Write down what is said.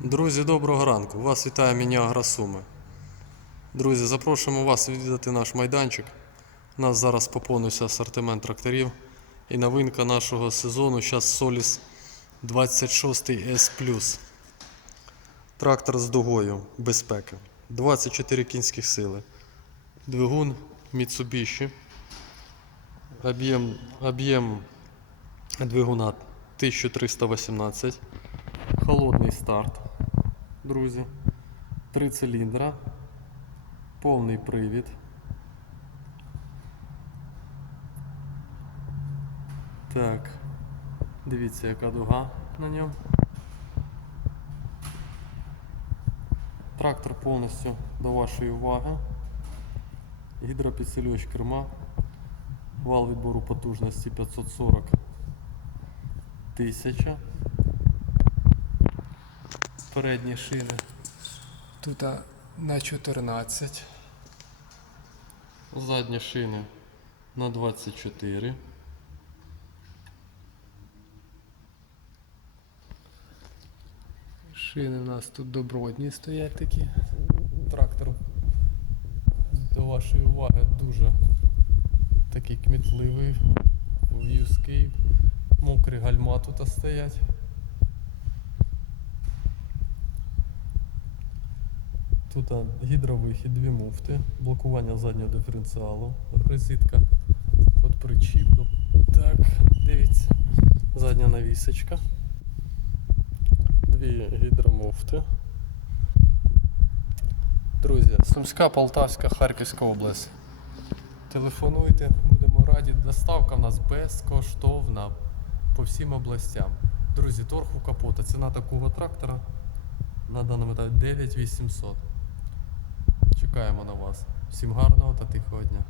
Друзі, доброго ранку! Вас вітає міні Агросуми. Друзі, запрошуємо вас відвідати наш майданчик. У нас зараз поповнився асортимент тракторів. І новинка нашого сезону зараз Solis 26 S Трактор з дугою безпеки. 24 кінських сили. Двигун Mitsubishi. Об'єм, об'єм двигуна 1318. Холодний старт, друзі. Три циліндра. Повний привід. Так. Дивіться, яка дуга на ньому. Трактор повністю до вашої уваги. Гідропідсилювач керма. Вал відбору потужності 540 тисяча. Передні шини Тут на 14. Задні шини на 24. Шини у нас тут добротні стоять такі. Трактор до вашої уваги дуже Такий кмітливий, в'юзкий. Мокрі гальма тут стоять. Тут гідровихід, дві муфти, блокування заднього диференціалу, розітка під причіп. Так, дивіться. Задня навісочка. Дві гідромуфти. Друзі, Сумська, Полтавська, Харківська область. Телефонуйте, будемо раді. Доставка в нас безкоштовна по всім областям. Друзі, торг у капота. Ціна такого трактора на даному етапі 9800. Чекаємо на вас. Всім гарного та тихого дня.